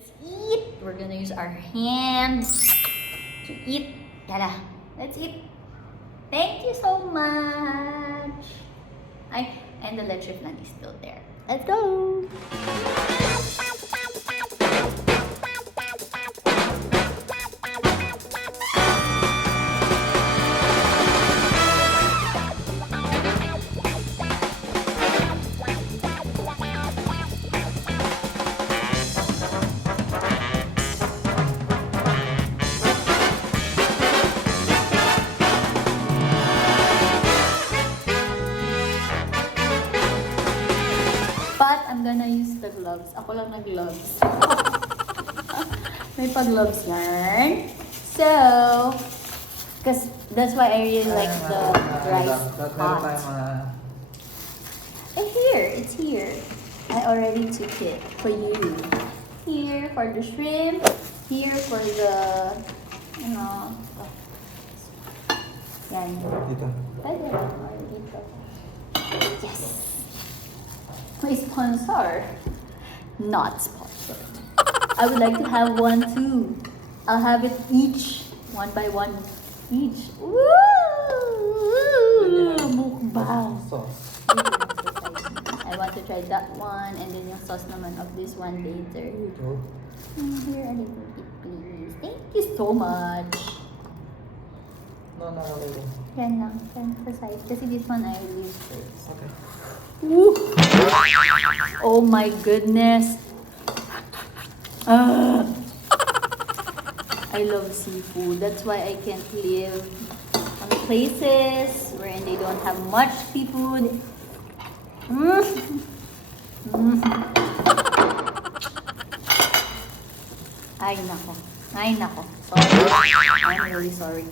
Let's eat. We're gonna use our hands to eat. Yala, let's eat. Thank you so much. And the leche flan is still there. Let's go. But I'm gonna use the gloves. Ako lang nag-gloves. May pag-gloves yan. So, because that's why I really like the rice hot. Here, it's here. I already took it for you. Here for the shrimp. Here for the, you know. Yan. Dito. Pwede lang. Or dito. Yes. My sponsor. Not sponsored. I would like to have one too. I'll have it each. One by one. Each. Woo! Mukbang. Sauce. I want to try that one and then yung sauce naman of this one later. Ito. Here a little bit please. Thank you so much. No. Yan lang. Yan sa size. Kasi this one I will use first. Okay. Woo! Oh my goodness. I love seafood. That's why I can't live on places where they don't have much seafood. Ay nako. Ay nako. Sorry. I'm really sorry.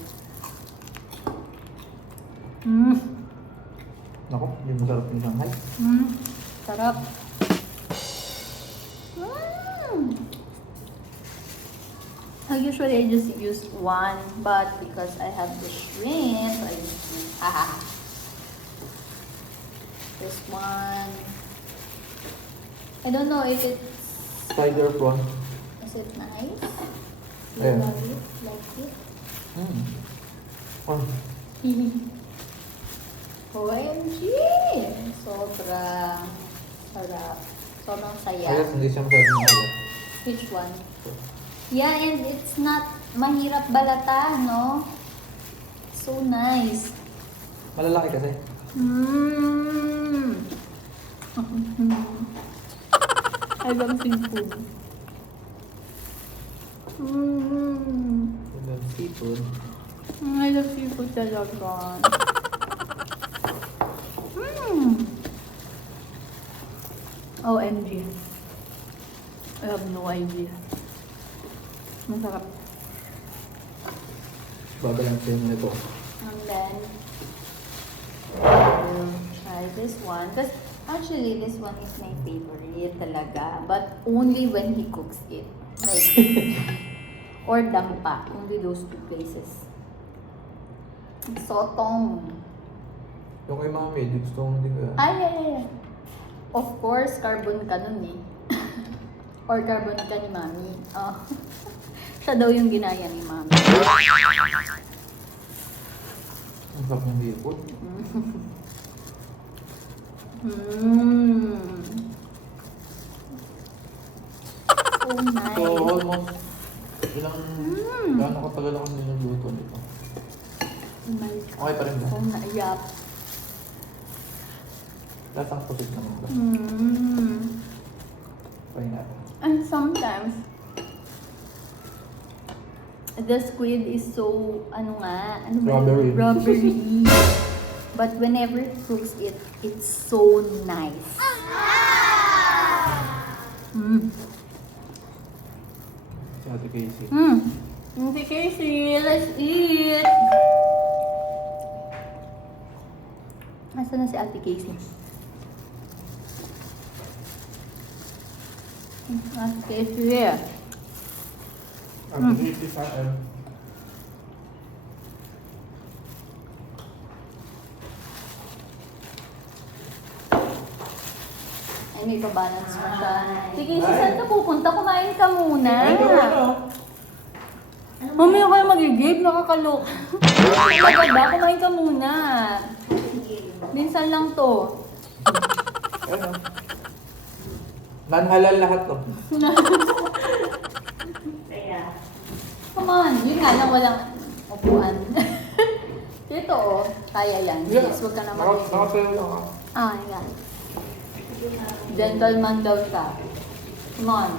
Nako, hindi masarap yung Shanghai. Sarap. Usually I just use one, but because I have the shrimp, I just use this one. I don't know if it's... Spider prawn. Is it nice? Do you Yeah. love it? Like it? OMG! Sobrang sarap. Sobrang saya. Kaya hindi siya masyadong malat. Which one? Yeah, and it's not mahirap balata, no? So nice. Malalaki kasi. I love seafood. I love seafood. I love seafood talaga. OMG. I have no idea. Masarap. Babalansin mo nito. And then, we'll try this one. Because actually, this one is my favorite talaga. But only when he cooks it. Like, or dampa. Only those two places. Sotong. Yung kay mami, di gusto ko hindi ka. Ay. Of course, carbon ka nun eh. Or carbon ka ni mami. Oh. Siya daw yung ginaya ni mami. Ang sarap ng seafood. So nice. So, almost gaano katagal ako niluluto nito. Okay pa rin ba? So naiyap. Lasang pusit naman ba? Try natin. And sometimes, the squid is so, ano ba Rubbery. yun? Rubbery. But whenever it cooks it, it's so nice. Si Ate Casey. Ate Casey, let's eat! Nasaan na si Ate Casey? Ate Casey. Ate Casey sa Ay, may pabalance mo siya. Sige, saan ka pupunta? Kumain ka muna. Mamaya kayo magigib, nakakaloka. Talaga ba? Kumain ka muna. Minsan lang to. Ano? Non-halal lahat to. Come on. Yun nga lang, walang upuan. Dito oh, kaya yan. Yes, huwag ka na magigib. Nakasayo lang ako. Ah, yan. Gentleman daw ka. Come on.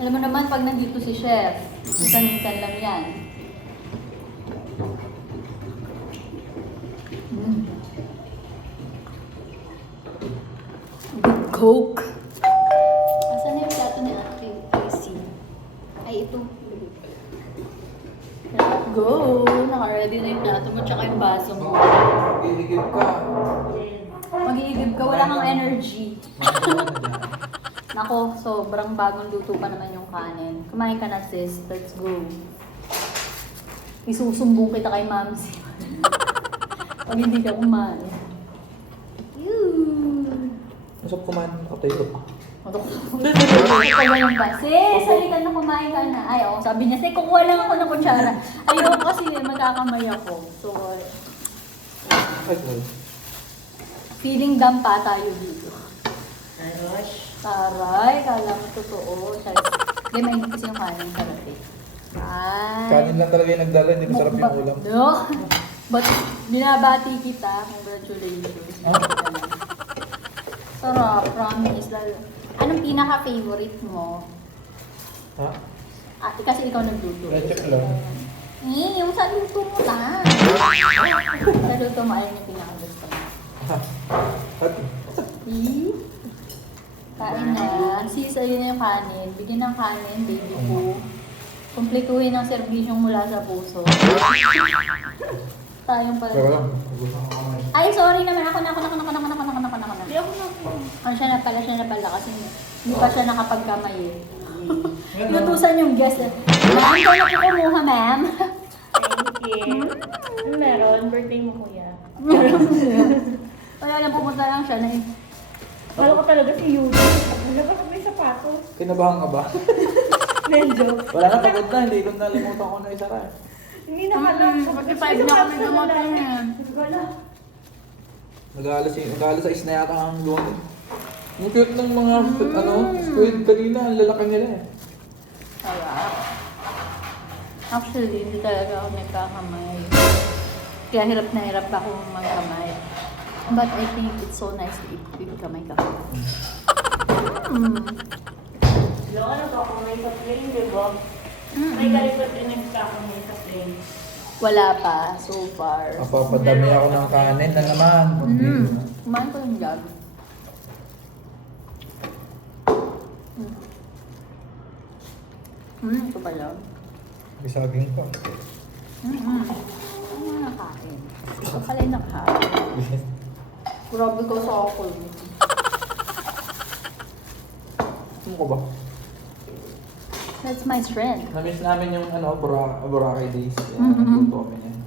Alam mo naman, pag nandito si Chef, minsan-minsan lang yan. With Coke. Asan na yung plato ni Ate Casey? Ay, ito. Let's go! Naka-ready na yung plato mo tsaka yung baso mo. Gigigib ka. Mag-iigib ka, wala kang energy. Nako, sobrang bagong luto pa naman yung kanin. Kumain ka na sis, let's go. Isusumbong kita kay Mamsi. Pag hindi ka kumain. Masap kumain ako tayo pa. Ikaw ba? Sis, halika na kumain ka na. Ay, oo, sabi niya, sis, kukuha lang ako ng kutsara. Ayoko kasi magkakamay ako. So, feeling dampa tayo dito. Taray, kala mo totoo. Hindi, mainit kasi yung kanin karate. Ay. Kanin lang talaga yung nagdala, hindi masarap yung ulam. No. But, binabati kita. Congratulations. Sarap, promise. Anong pinaka-favorite mo? Ha? Kasi ikaw nagluto. Check lang. Yung sa luto mo lang. Sa luto mo, ayun yung pinaka-gusto mo. Kain na. Sis, ayun na yung kanin. Bigyan ng kanin, baby ko. Kumpletuhin ang serbisyong mula sa puso. Tayong pala. Ay, sorry naman. Ako na. Hindi ako na. Siya na pala kasi hindi pa siya nakapagkamay eh. Inutusan yung guest eh. Ma'am, kaya na po kumuha, ma'am. Thank you. Meron, birthday mo kuya. Kaya na pumunta lang siya na eh. Wala ko talaga si Yuki. Wala ka may sapatos. Kinabahan ka ba? Medyo. Wala na, pagod na. Hindi ko nalimutan ko na isara eh. Hindi nakalap. Kasi 5 na kami dumating eh. Wala. Nag-aalas 6 na yata ang luwan. Yung cute ng mga squid kanina, ang lalaki nila eh. Sarap. Actually, hindi talaga ako nagkakamay. Kaya hirap na hirap ako magkamay. But I think it's so nice to eat with kamay ka. Lo, ano ba kung may sa plane, di ba? May kalipot din yung kakamay sa plane. Wala pa, so far. Napapadami ako ng kanin na naman. Kumain ko yung jug. Ito pala. Bisagin ko. Ano yung nakain? Ito pala yung nakain. Grabe ko sa ako. Ano ko ba? That's my strength. Namiss namin yung Boracay days. Nagluto kami niyan.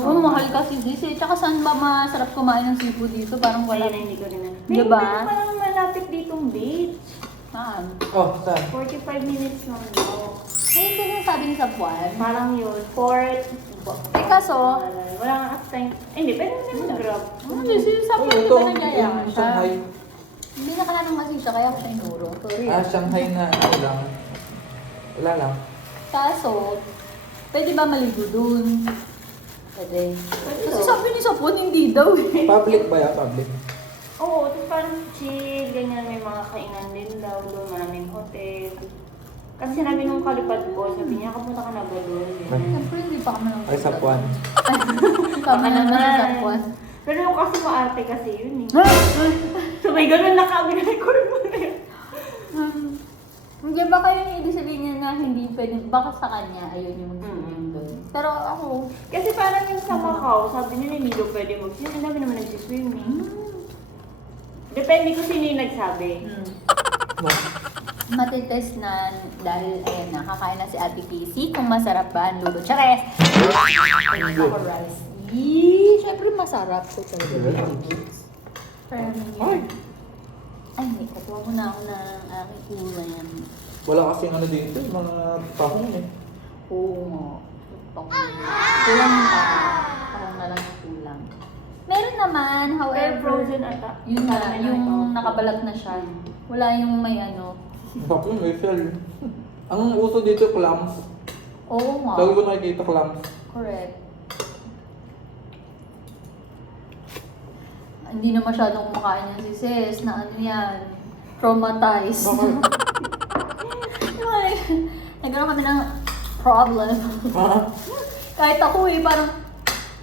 Oo, mahal kasi this eh. Tsaka saan ba masarap kumain ng seafood dito? Parang wala. Hindi ko rin. Diba? Meron parang malapit ditong beach. Saan? Oh, saan? 45 minutes lang daw. Ayun din yung sabi ni sa buwan. Parang yun. Port. Eh kaso, Wala nga at time. Hindi, pwede mo naman grab. hindi si sa buwan Ito, di ba nagyayama yung siya? Shanghai. Hindi nakalanong kasi siya, kaya ako siya inuro. Sorry. Shanghai na ano lang. Wala lang. Kaso, pwede ba maligo dun? Pwede. Kasi sabi ni Sapon, hindi daw eh. Public ba yan? Public? Oo, tapos parang chill, ganyan, may mga kainan din daw doon, maraming hotel. Kasi sinabi nung kalipad ko, sabi niya, kapunta ka na ba doon? Siyempre, hindi pa kami lang. Ay, sa Puan. Kami naman sa Sapon. Pero yung kasi maarte kasi yun eh. So may ganun na kami na record mo na yun. Hindi ba kayo yung ibig sabihin niya na hindi pwede, baka sa kanya, ayun yung mag-swimming doon. Pero ako, Kasi parang yung sa Macau, sabi nila hindi daw pwede mag-swimming. Ang dami naman nagsiswimming. Depende kung sino yung nagsabi. matitest na dahil ayun na, kakain na si Ate Casey kung masarap ba ang luto. Chares! Ayun ako rice. Yee! Siyempre masarap ko talaga. Ay! Ay, hindi. Katuwa ko na ako ng aking ulam. Wala kasing ano dito, mga tahong eh. Oo nga. Kulang yung tahong. Tahong na lang yung kulang. Meron naman, Pero however, frozen ata. yun na, Parang yung ito. nakabalat na siya. Wala yung may ano. Bakit may shell? Ang uso dito, clams. Oo nga. Lagi ko nakikita clams. Correct. Hindi na masyadong kumakain yan si sis na ano yan. Traumatized. Bakit? Nagkaroon kami ng problem. Ha? Kahit ako parang,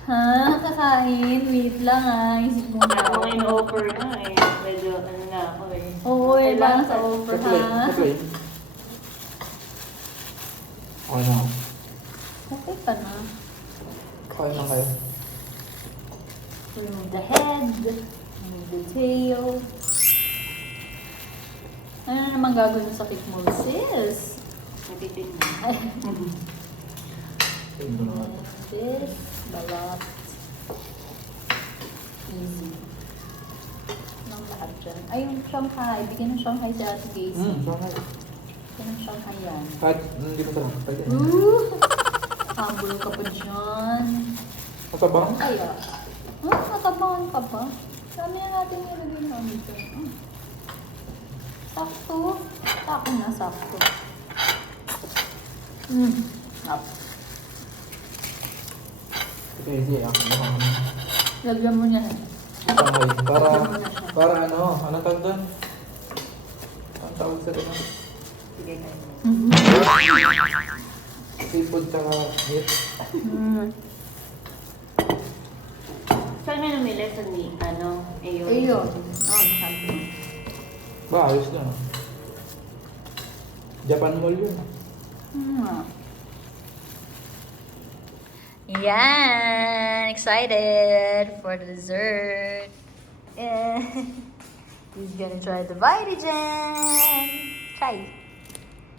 ha? Kakain? Wait lang isip mo na. Ako in-offer na eh. Medyo ano na ako eh. Oo parang sa Kailangan. offer Saklay, ha. saklay. Okay na ako. Okay ka na. Kain na kayo. Remove the head. Remove the tail. Ano na naman gagawin mo sa cake mo, sis? Natitin mo. Ay. Tingnan mo na. This, balat. Easy. Nang lahat dyan. Ay, yung Shanghai. Bigyan ng Shanghai si Ate Casey. Shanghai. Bigyan ng Shanghai yan. Kahit hindi ko talaga pwede. Humble ka pa dyan. Matabang? Kaya. Natabangan ka pa? Dami na natin nilagay na dito. Sakto. Sakto na, sakto. Up. Pwede ako. Lagyan mo niya na. Shanghai. Para ano? Anong tawag doon? Anong tawag sa rin? Sige kayo. Seafood tsaka meat. Saan may namili sa ni, ano, Ayo? Ayun. Sabi mo. Ba, ayos na. Japan Mall yun. Yan! Excited for the dessert. And he's gonna try the Vitagen. Try.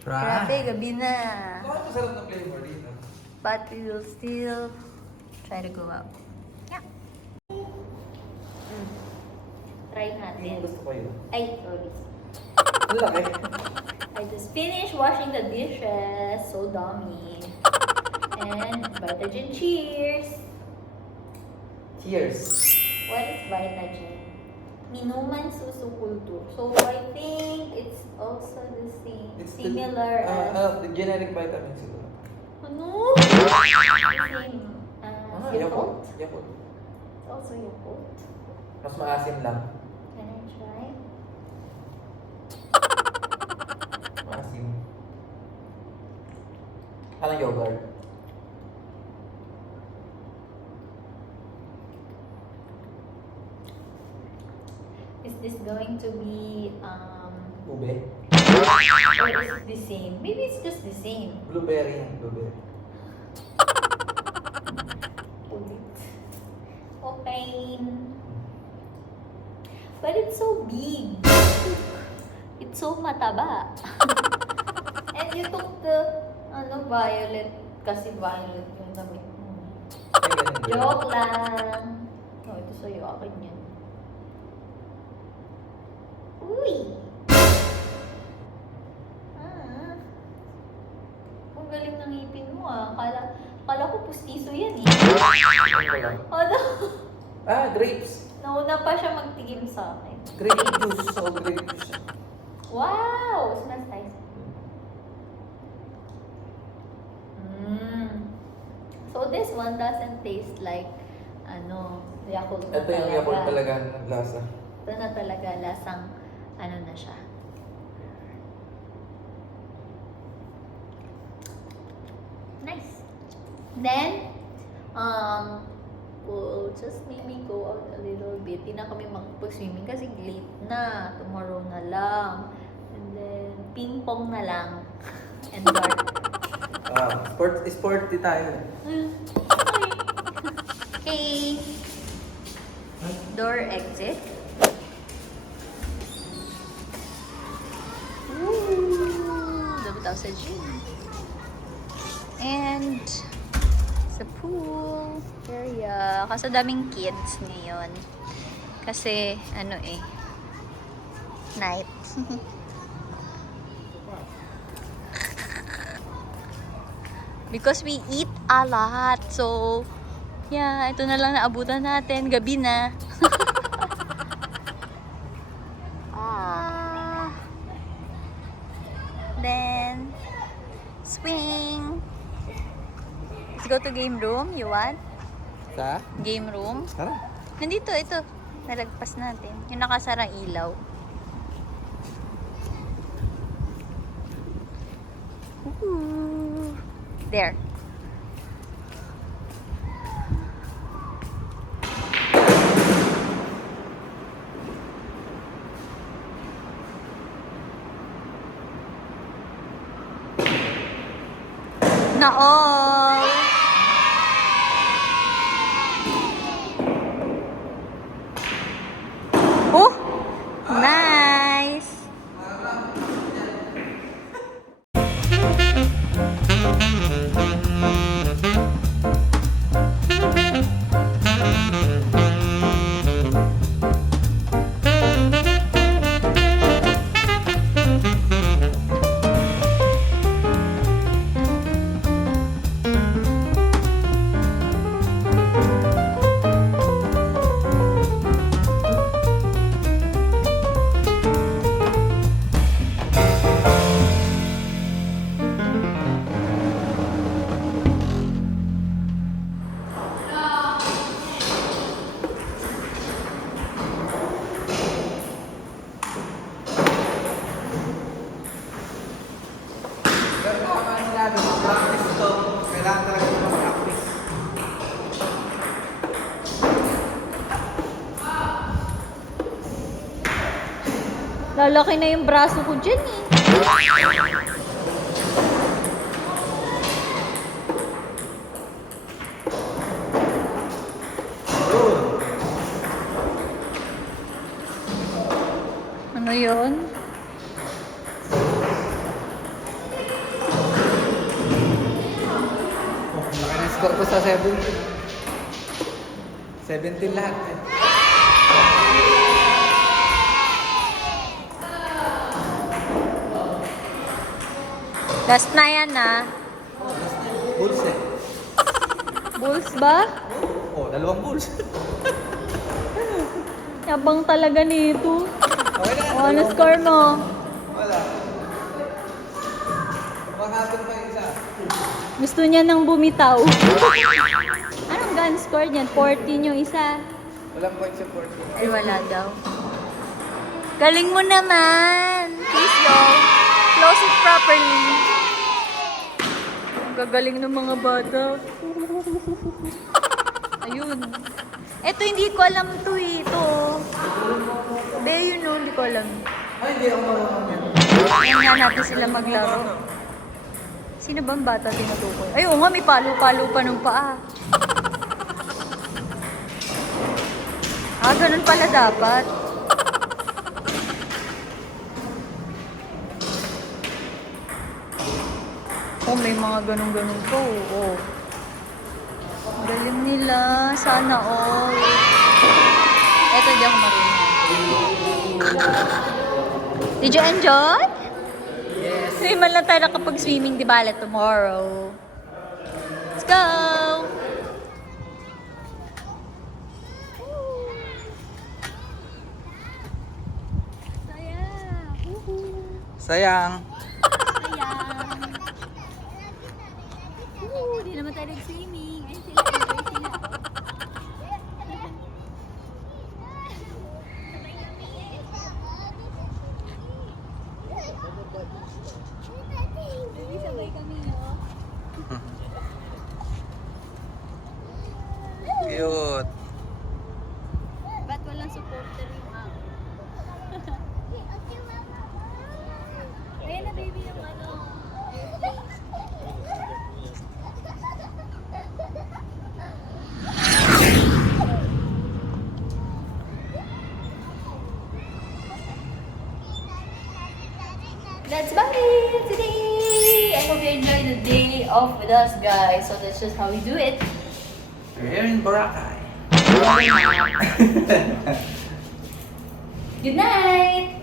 Grabe, gabi na. Bakit masarap na flavor dito? But we will still try to go out. Yeah. Try natin. Gusto ko yun. Ay, sorry. Ang laki. I just finished washing the dishes. So dummy. And Vitagen, cheers! Cheers. What is Vitagen? Minuman susukultur. So I think it's also the same. Similar as... The generic vitamin siguro. Ano? Same as Yakult. Yakult. It's also Yakult. Mas maasim lang. Can I try? Maasim. Anong yogurt? Is this going to be Ube? or is it the same? Maybe it's just the same. Blueberry yan, blueberry. Ulit. Okay. But it's so big. It's so mataba. And you took the violet kasi violet yung damit mo. Ay, ganun ba? Joke lang. Oh, ito sa'yo. Akin yan. Uy! Ang galing ng ngipin mo Kala ko pustiso yan eh. Ano? Grapes. Nauna pa siya magtigim sa akin. Grape juice. So, grape juice. Wow! Smells nice. So this one doesn't taste like Yakult na Ito yung Yakult talaga ng lasa. Ito na talaga lasang na siya. Nice. Then we'll just maybe go out a little bit. Di na kami magpo-swimming kasi late na. Tomorrow na lang. And then ping pong na lang. And dark. Sporty tayo. Okay. Door exit. Dabutaw sa gym. And sa pool area. Kasi daming kids ngayon. Kasi, night. Because we eat a lot. So, yeah, ito na lang naabutan natin. Gabi na. Then, swing. Let's go to game room. You want? Sa? Game room. Tara. Nandito, ito. Nalagpas natin. Yung nakasarang ilaw. Ooh. There. Na all. Oh, nice. Practice to. Kailangan talaga ito mag-practice. Lalaki na yung braso ko dyan eh. Ano yun? Score ko sa 17. 17 lahat. Last na yan ah. Bulls eh. Bulls ba? Oh, 2 bulls. Abang talaga nito. Okay na. O, ano score mo? Wala. Makatong pa yung isa. Gusto niya nang bumitaw. Anong gun score niyan? 14 yung isa. Walang point support. Ay, wala daw. Galing mo naman. Please, yo. Close it properly. Ang gagaling ng mga bata. Ayun. Eto, hindi ko alam to eh. Ito. Be, yun o. Hindi ko alam. Ay, hindi ako marunong yan. Ngayon nga natin sila maglaro. Sino bang bata tinutukoy? Ay, oo nga, may palo-palo pa nung paa. Ah, ganun pala dapat. Oh, may mga ganun-ganun po. Oo. Galing nila. Sana all. Eto, di ako marunong. Did you enjoy? Yes. Hindi man lang tayo nakapag-swimming, di ba? Tomorrow. Let's go! Sayang. Sayang. Di naman tayo nag-swimming. Ayun sila, enjoy sila. Baby, sabay kami, oh. Cute. Ba't walang supporter yung Ayan na, baby, yung ano. That's about it today. I hope you enjoyed the day off with us, guys. So that's just how we do it. We're here in Boracay. Good night!